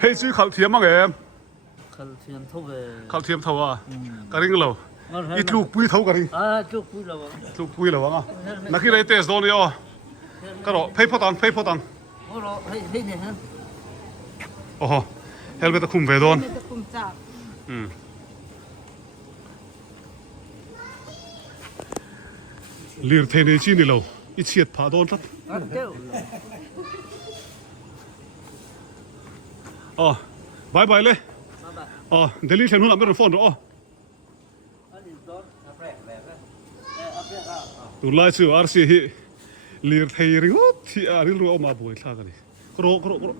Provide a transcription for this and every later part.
Hey chú khảo thiếm mà em khal thiam thâu về khảo thiếm thầu à cái rinh lâu ít lục bùi thầu cái rinh chúc quý lâu lục bùi lâu à nãy khi lấy test đó đi à cái đó pay pot tăng ô lo hay này hả oh helmet khum về đó lir thế này chi này lâu ít xiết phá đòn thật bye bye le Delhi thèm luôn làm cái phone rồi tụi lai chú RC hi lir thầy ringot thì rin ru mà bồi thà cái này kro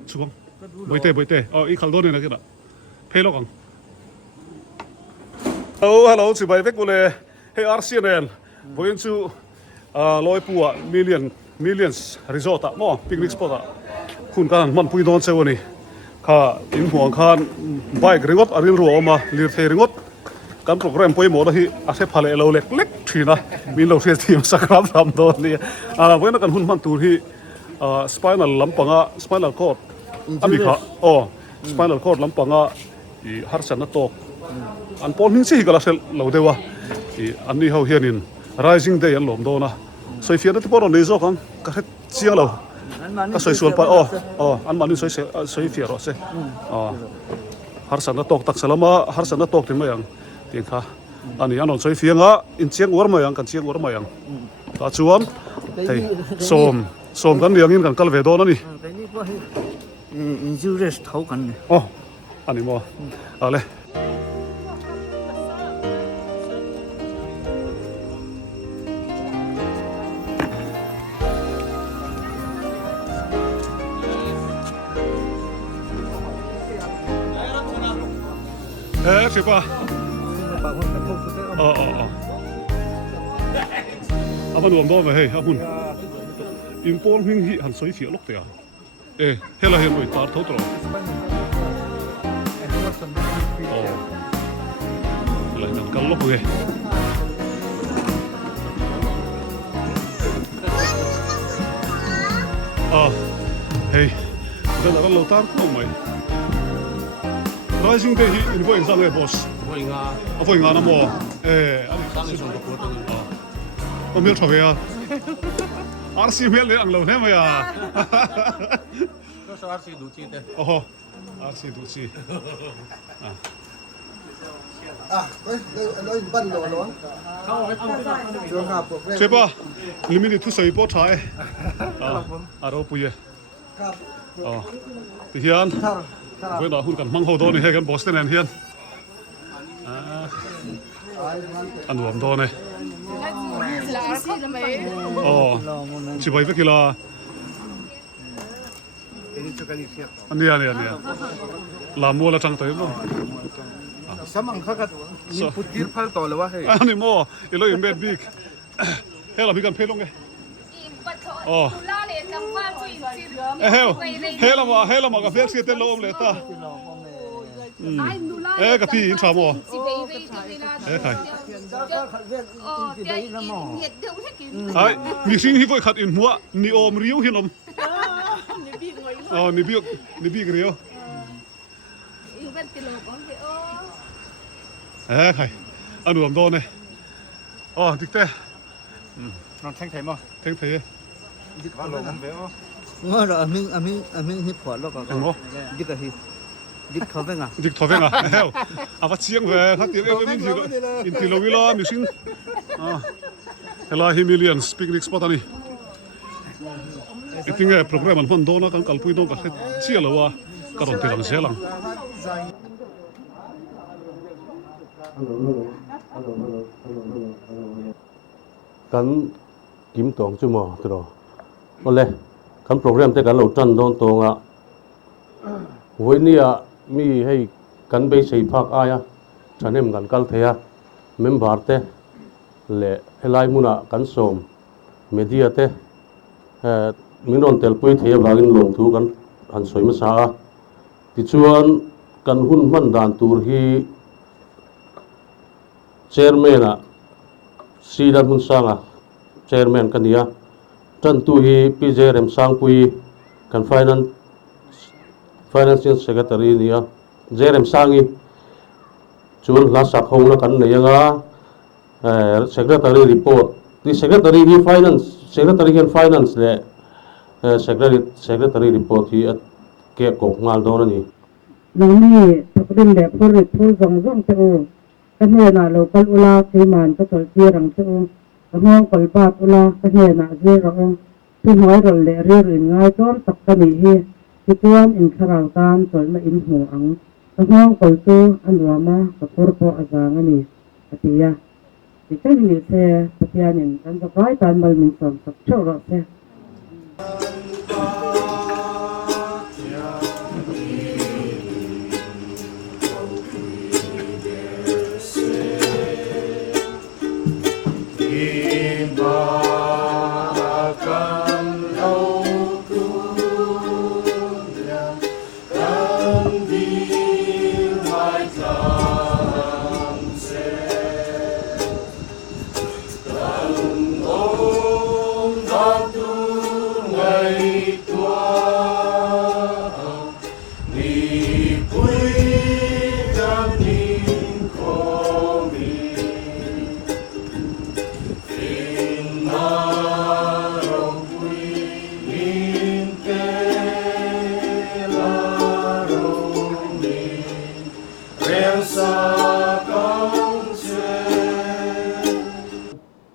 chú không bồi tê ít khảo đòn này là cái đó pay lo càng hello chú bay vết cô lê hey RC này bồi chú lôi pua millions resort à mo picnic spot à khun kan man pui don sewo ni kha in huang khan bike ringot arin ru ma lir thei ringot kan program poi mo da hi a se phale lo lek thina min lo se thiam sakram ram do ni bueno kan hun man tur hi spinal lampanga spinal cord ami kha spinal cord lampanga I har san na to an pon hing si gala sel lo dewa I anni ho hianin rising day an lom do na soi fian na tiporo nei zo kan ka het chiang lo ka soi sual pa an manin soi fia ro se har san na tok tak salama har san na tok tin mayang tin kha ani anon soi fianga in chiang war mayang kan chiang war mayang ta chuan thei som kan riang in kan kal ve do na ni cái này có insurance thâu cần ani mo ale siapa? Apa nuam do mà hey, apun. Import hing hi han soi fia lok te à. Hela hen noi tar thau tro. Lại nằm cắn lốc ghê. Hey, đây là lâu tar không mày. Rising day hi in voin sang e boss. Voin nga na mo. Sang song ko to. Mil thave ya. RC mel le ang lo ne ma ya. So RC du chi te. RC du chi. Nói bận đồ nó trường hợp của Siapa? Limini tu sai po thai. Aro puye. Hian. Với đó hun kan mang ho do ni he kan Boston en hian. An nuam do ne. Chỉ bay với kila. Anh làm mua là trăng tới không? Samang khagat ni putir phal to lewa he Anh mua, ilo in bed big. He là bị kan phe long nghe. He là mà cà phê xịt tên lôm lệ ta. Cà phê in sao mua? Khai. Ai, mi sinh hi voi khát in mua, ni om riu hin om. Ni bi riu. Khai. Anh uống đồ này. Thích thế. nó thanh thấy mà Thanh thế. ngó rồi mình hít phổi lo cả đi cái gì đi thâu về ngà Dịch thổi về à? Heo. Bắt chiang về, phát triển em in thì lâu lo mi sinh. Hela hi millions picnic spot ani. I think program an man do na kan kalpui do ka chia lo wa ka ron tirang se lang. Kan kim tong chu mo tro ole kan program te kan lo tran don tonga voinia mi hei kan be sei phak aya chanem kan kal thea member te le helai muna kan som media te minon tel pui thea bagin lom thu kan an soima sa ti chuan kan hun man dan tur hi chairman a Sidan hun sanga chairman kania Tan tu hi PJ rem sang pui kan finance financial secretary nia jerem sangi chun la sak hong na kan nei anga secretary report the secretary hi finance le secretary report hi ke kok ngal don ani nami tukrin le puri thu zong zong te u kane na local ula ke man ka tol ti rang te u ngong kol bat ula kane na je ro tu noi rol le ri rin ngai tom tak ka ni hi ti tuan in kharang tan tol ma in hu ang ngong kol tu anwa ma ka pur po azang ani atia ti chen ni se patian in kan ka kai tan mal min som sak chau ro se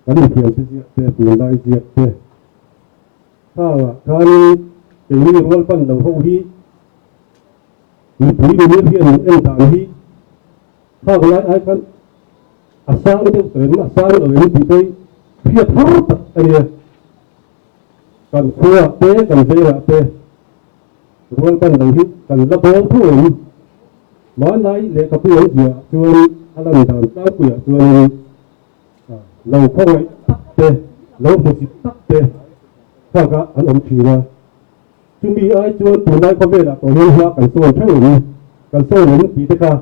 kan ni thiam se te tu lai jiak te ha kan ke ni rol pan lo ho hi ni pui ni hi en ta hi ha ko lai ai kan asang de tren asang lo ni ti pe phia thau ta ani kan khua te kan se ra te rol pan lo hi kan la bo thu ni ma lai le ka pu ji chuan alam dan ta pu ya chuan lâu không ấy tắc tê lâu một gì tắc tê sao cả anh ông chỉ là chúng mi ai chuan tụi này có về là có liên hoa cảnh xuân chơi rồi cảnh xuân những tí thế cả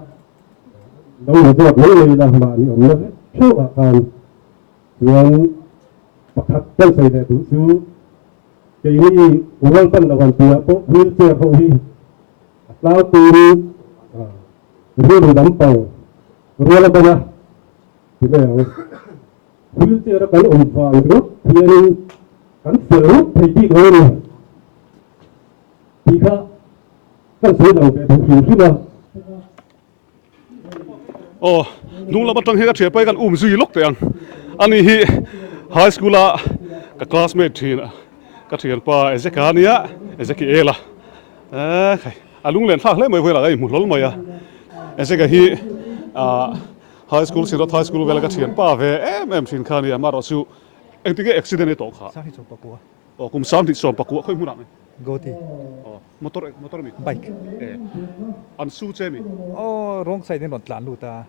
lâu một giọt lâu này là mà đi ông nó chơi à còn chuan bạc thật chân xây để đủ số cái này uang pan là hoàn tiền có huyết chơi không đi lao từ rồi mình đóng tàu rồi là bao nhiêu thì bây giờ wheelchair kan vang rut hian kan serut thei ti ko ni ti kha kan se dau ke thu su na nung la batang he ka thia pai kan zui lok te ang ani hi high school a ka classmate thina ka thian pa ezekania ezekiela khai alung len thak le mai voila ai mu lol mai a ezeka hi high school sirot high school vela ka thian pa ve em sin khania maro su engtige accident e to kha Sahi so pakua. kum sam thi som pakua khoi mu na me Goti. motor mi Bike. an su che mi Oh, wrong side ni not lan lu ta.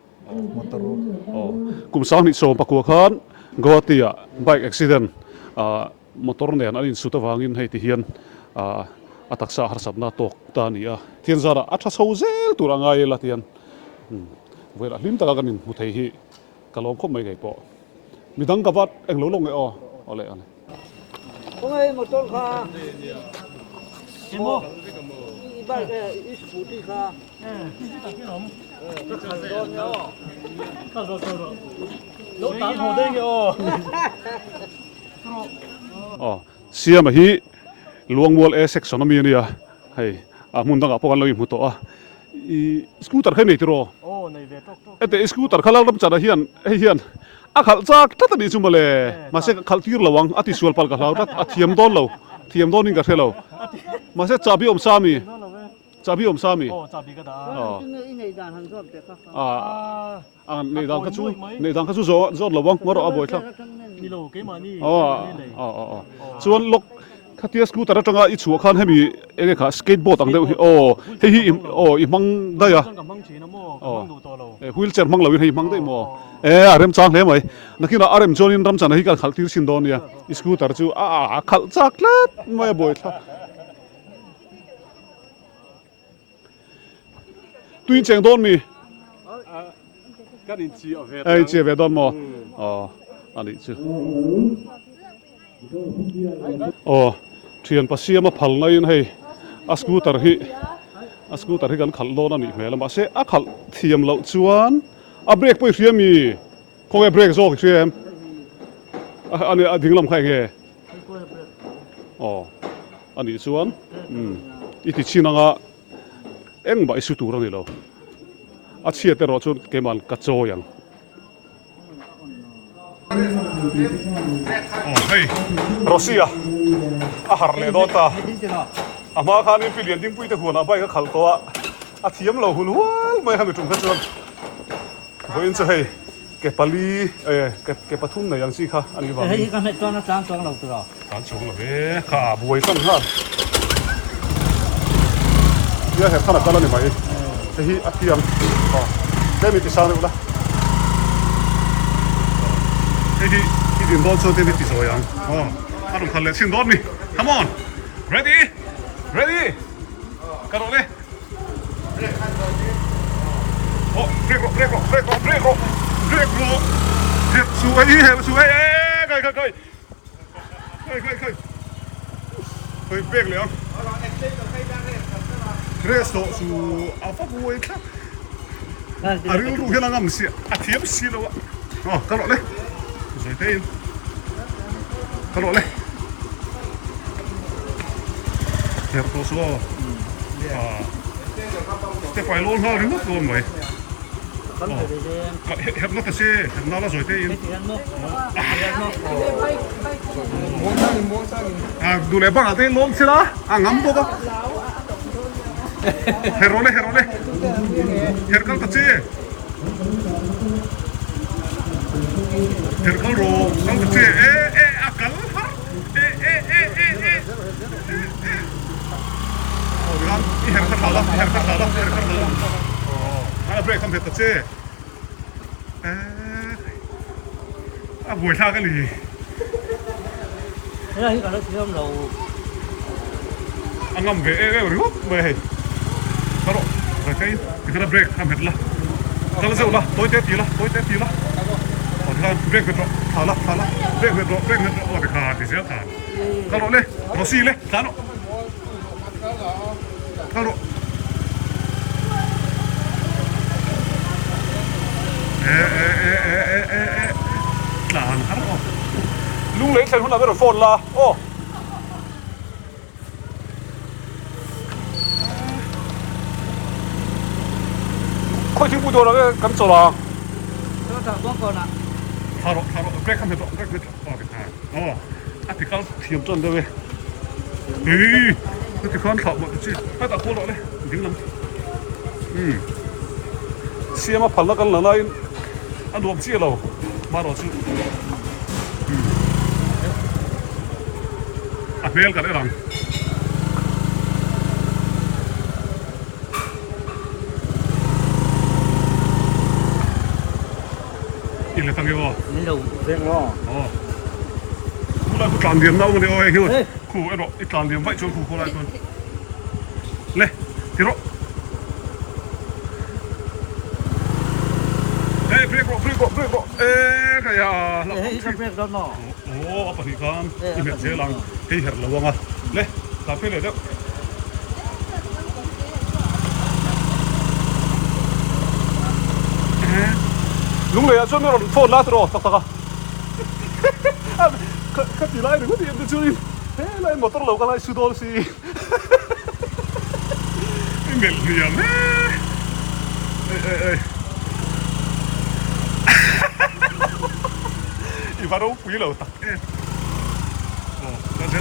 Motor. kum sam thi som pakua khan gotia bike accident motor nen an su ta wangin hei ti hian ataksa har sabna tok ta ni a thian zara atha so zel turangai la tian vela lim ta ganin mu thei hi kalong khom mai gai po midang ka wat eng lo long e ole ane ôi một con kha Imo ba cái scooty kha siam hi luang wall e section ami ania hei mun dang apokan lo mu to i scooter khe nei tiro ete scooter khalal ram chana hian a khal chak ta ni chumale ma se khal tir lawang ati sual pal ka hlaw ta athiam don ning ka thelo ma se chabi om sami chabi này đàn hàng rộp để kha nei dang ka chu zo lawang ngor a boi thla chuan lok khatia scooter atanga I chu khan hemi enge kha skateboard ang deuh hi I mang da ya wheelchair mang lawin hei mang dei mo arem chang hle mai nakina arem jonin ram chana hi kal khal tir sin don ya scooter chu khal chak lat mai boi thla tuin cheng don mi kan in chi ave ai che ve don mo ani chu thian pasia ma phal na in hei a scooter hi scooter hi kan khal lo na ni mel ma se a khal thiam lo chuan a break poi hriam mi khong e break zo hriam ani a ding lam khai nge ani chuan i ti chinanga eng ba isu tur ani lo a chia te ro chu keman ka cho yang hei Rosia a har le dota ama khanin pilian ding pui te huana bai ka khal ko a thiam lo hun wal mai ha mi tum kha chuan voin cha hei ke pali ke pathum na yang si kha ani wa Hei ka me chona chang lo tu ro. kan chung lo ve kha buai kan ha ya he khana kala ni mai hi a thiam ke mi ti sa ni ula hi din don so te mi ti so yang a dum khale sin don ni come on ready karo le break hep suai kai break le resto su alfa buai ka ari lu hela ngam si a thiam si lo karo le rồi thế có lỗi này hẹp tổ số thế phải luôn thôi đúng không luôn vậy hẹp nó thật hẹp nó là rồi thế đủ lẽ bằng thế luôn chứ đó ngắm vô đó hẹp rồi hẹp cái thật chứ Terkal ro, sang kecil, akal har, oh, dengan ini herkat salah. Ada break sampai kecil, buat apa kali? Thế hi ka lo thiam lo. Angam be, beri be. Kalau, berarti kita break sampai lah. Kalau saya ulah, toy teti lah. break metro thala break metro wa be kha ti sia tha karo le rosi le thano karo tlan karo lung le thlen huna be ro phone la khoi thing bu do la kan cho la Cho ta bong ko na. Tharo break metro cái con thiểm trần đây cái con thọ một cái hai ta thua rồi đấy tiếng lắm xe mà phật nó cần là này ăn đồ chia đâu mà đồ chứ bel cái đấy rằng ile tăng cái gì Ni lo break lo. Kula ku tlan diam nau ni oi hiu ku ero I tlan diam vai chon ku ko lai ton le tiro break ka ya Hei ka break lo no. apa ni kan I me je lang hei her lawanga le ta pe le de lung le chon ro phone la tro tak tak cái gì lại đừng có tiền tôi chơi thế lại một tốc lầu cái lại suy đôi xì cái miệng hiểm ê thì vào đâu quý lầu tặc nó chết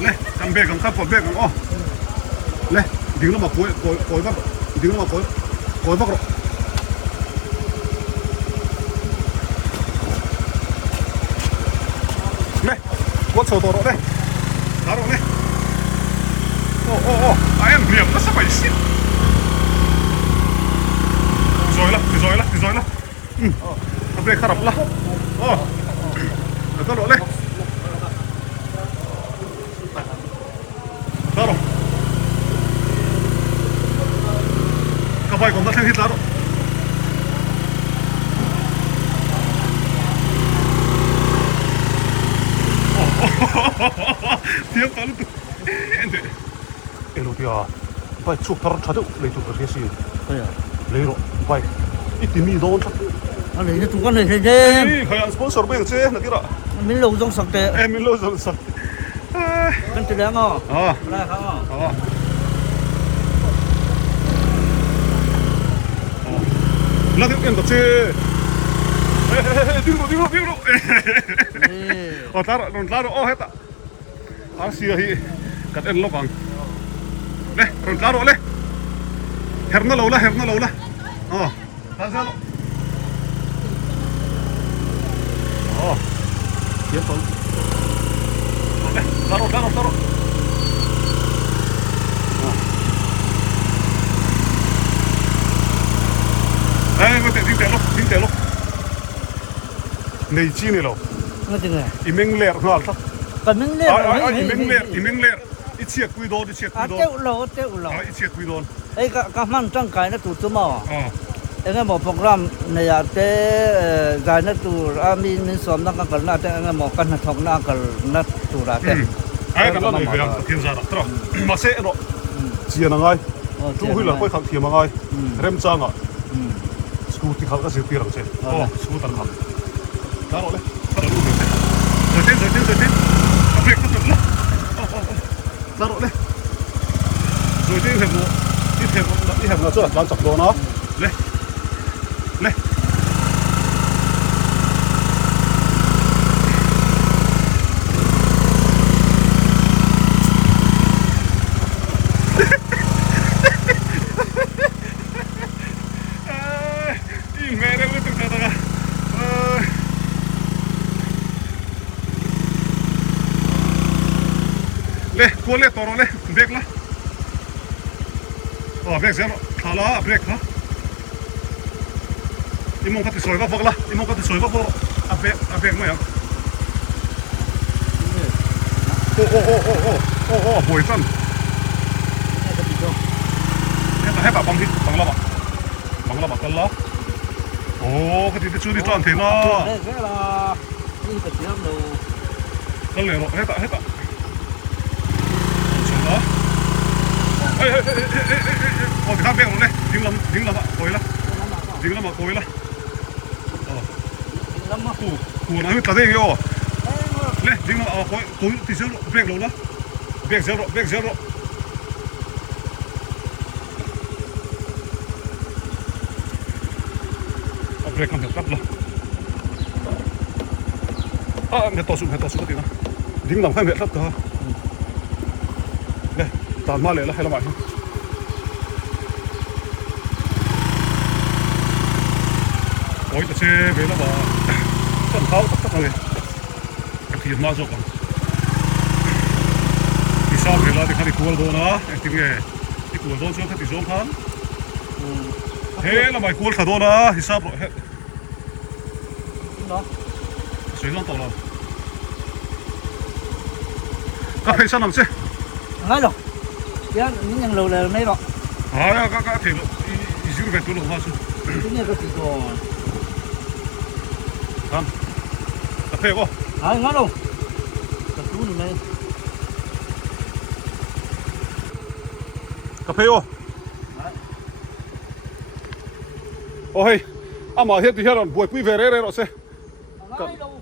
này cầm bê cầm khắp cầm bê cầm này đứng nó mà cối bắt đứng nó mà cối bắt rồi quất sổ tổ đó đây, đá rồi đây, ai ăn điểm nó sẽ phải xịt, rồi là, tập đây khá đập là, đá rồi đây, đá rồi, các bạn còn đã thêm hít đá rồi. tiếng ta lúc elo tia vai chụp thar thade lấy chụp cái gì lấy rồi vai ít tí mi don chắc anh lấy tụi con này thế thế khai ăn sponsor bên chế là cái đó mình lâu trong sạch tệ em mình lâu rồi sắp con từ đó ngò ra không là cái em đó chế đi rồi ta rồi hết à Asia hi kat en lo bang le ron klaro le herna lo la ta sa lo bien tol le klaro mo te din te lo nei chi ni lo nó chừng này imeng ler ngal ta cần mình lên imeng ler ít chiếc quy đô tiêu lỗ ít chiếc quy đô ấy các man trong cái nó tụt mò à cái một program này à cái giải nó tụt mình xóm nó cái là cái một cái nó thông nó tụt ra cái ai cái đó này về thiên gia đó mà sẽ nó chia nó ngay chú huy là quay khẳng thiềm ngay rem trang à scooty khẳng cái gì tiền chứ scooter khẳng đó rồi đấy rồi tên break nó được đó rồi đấy rồi tên hẹp nó chưa đang chọc đồ nó lên le cô le toro le break la break zero thala break ha imong ka ti soi ka fogla imong ka ti soi ka fo break mo ya boy fan heba bang hit bang la kala ka ti chu ni tlan the na cái là đi cái tiếng đâu ka le ro heta đó thì khác biệt rồi đấy dính lắm ạ cối lắm củ nó hít cả đây hiểu lên dính lắm cối thì zero break lâu lắm break zero break không thể cắt đâu mẹ to sụp cái gì đó dính lắm phải mẹ cắt cả đây tàn ma lệ là hay là bạn ôi ta chơi về là bà chân tháo tắc này thì ma rồi còn thì sao về là thì khai cuốn đồ nó thì nghe thì cuốn đồ cho thì giống khán thế là mày cuốn thật đồ nó thì sao rồi hết đó水上倒了các phải sao làm chứ ngay rồi cái những nhân lù là mấy bọn các thể lộ giữ về tôi lộ hoa chứ cái này có chỉ có không cà phê không ngay luôn tập trung này cà phê không ôi mà hiện thì hiện rồi buổi quý về đây rồi xem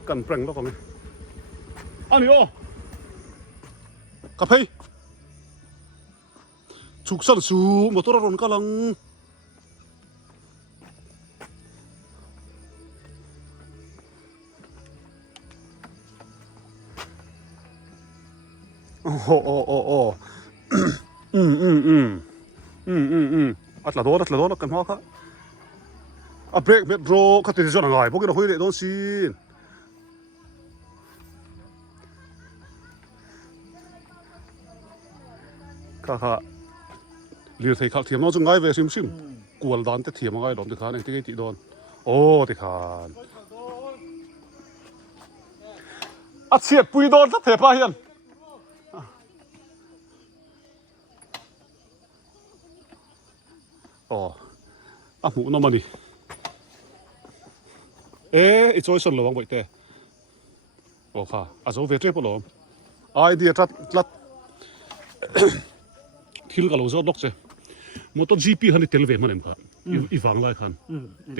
cần preng đó còn này anh yêu cà phê chúc sản su một tôi rồi cả lăng at là đó nó cần hoa khác break metro các thứ cho nó ngài bố cái nó hơi để đó xin cả liều thầy khát thiểm nó chung ngay về sim cuốn đàn tết thiểm ngay đón từ khán này cái chị đón thì khán xiết bùi đón rất thể pa hiền mũ nó mà đi ít chơi sân lồng vậy tê khá dấu về trước bộ lồng idea tlat thil ka lo zo dok che motor gp hani telve manem kha I wang lai khan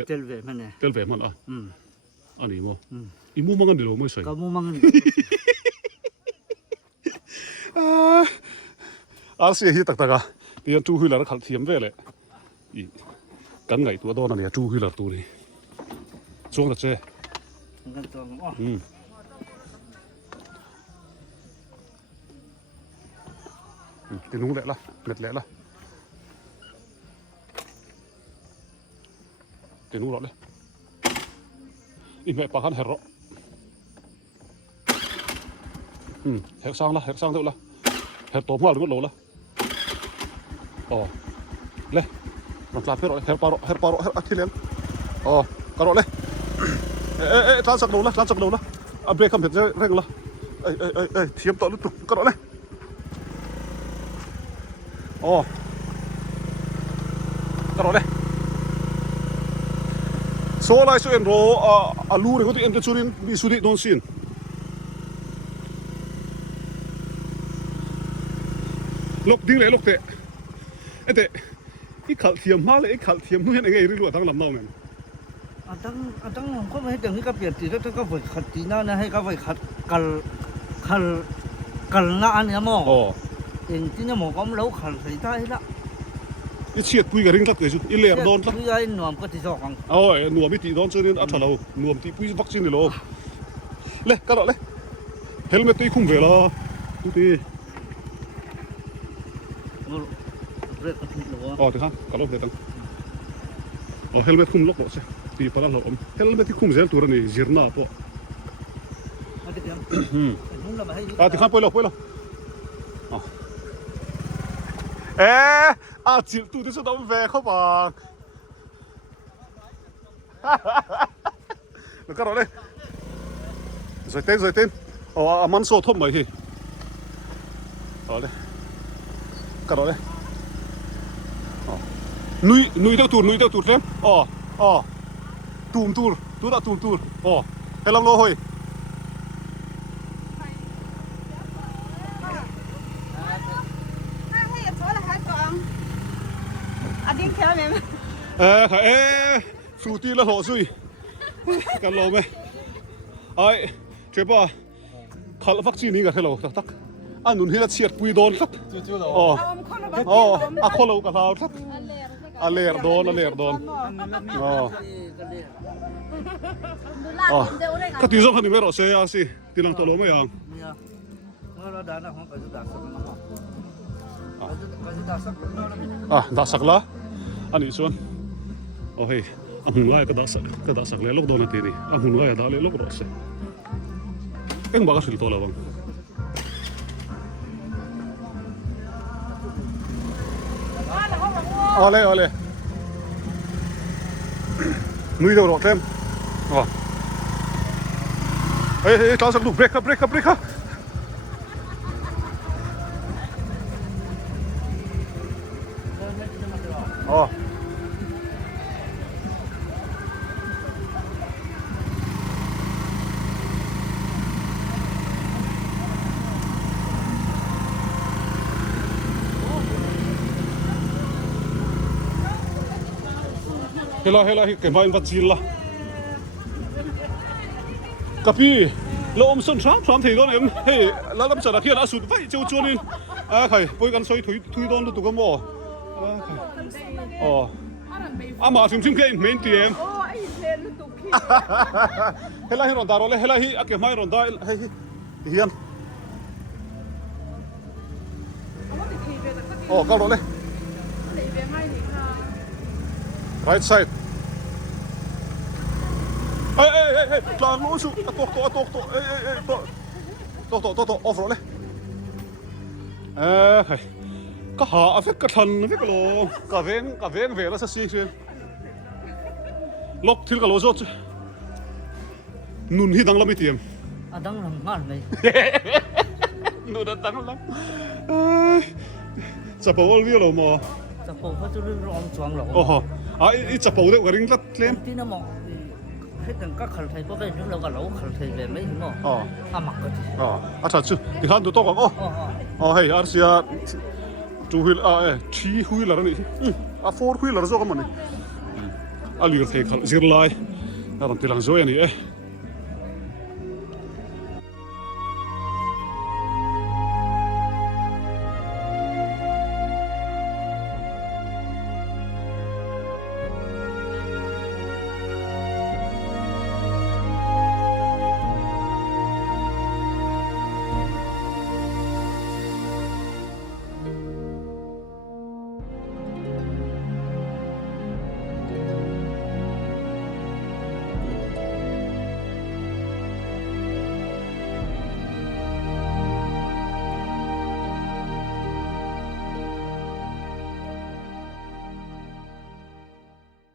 tel ve mane telve man a ani mo imu mangan dilo mo soi ka mu mang RC hi tak taka tian two wheeler khal thiam ve le I kan ngai tu don ani two wheeler tu ni chuang da che ngan tong o tinung le la met le la tinung lo le I me pa khan herro her sang đâu la her to mal go lo la le nó làm hết rồi her paro her akhilen caro le tan sak đâu la a break kam het reng la thiam to lu tu caro le caro le so lai so en ro a lu re ko ti en te churin bi su di don sin lok ding le lok te ete I khal thiam ma le I khal thiam nu hen ngai ri lu tang lam nau men atang ko mai tang ka pian ti ta ka voi khat ti na na hai ka voi khat kal na an ya mo en ti na mo kom lo khal sai ta la I chiat pui ga ring tat ke ju I ler don tat tu ai nuam ko ti so kang nuam I ti don churin a thalo nuam ti pui vaccine lo le ka ro le helmet ti khum ve la tu ti break ka ti lo ti khan ka lo ve tang helmet khum lok lo se ti para lo helmet ti khum zel tur ani zirna po ate yam mung la mai ti khan poi lo chịu tu tôi sẽ đóng về không bằng được cái đó đây rồi tên mắn sổ thốt mày thì đó đây cái đó đây nuôi theo tụt em tụt đã tụt hay làm lo thôi phụ ti là họ rồi cái lò mày ai chế ba khal vaccine cái hello tak anh nun hila chiat pui don tak kholo ka lao tak aler don cái tiếng giống hình như xe asi tiếng năng tolo mày ang ngora da na hong ka ju da sak đã sak la anh chuan hey ahun lai ka da sak le lok don ati ni ahun lai da le lok ro se eng ba ka sil to la bang ole nuôi đâu rồi thêm hey cho sang đủ break ha hela cái vai bắt chilla kapi lo om son tram thì đó em hey la lam chara khian asut vai chu chuanin khai poi kan soi thui don tu ka mo ama sim ke main ti em hela hi ron da role hela hi ake mai ron da hian ka role right side hey klar lo su to off rồi hey ka ha afek ka than ve ka lo ka veng ve la sa si lok thil ka lo zo nun hi dang lam itiem adang lang ngal mai nun da dang lam sa pawol vi lo mo sa po fa chu rom chuang lo I chapau de ring lat tlem ti na mo hết từng các khẩn thầy có cái những lâu cả lâu khẩn thầy về mấy nó ờ mặc cái gì à thật chứ thì hắn tụi tôi còn hey Arsia two wheel three wheeler này four wheeler rồi cái mà này lìa thấy khẩn zir lai làm tilang rồi này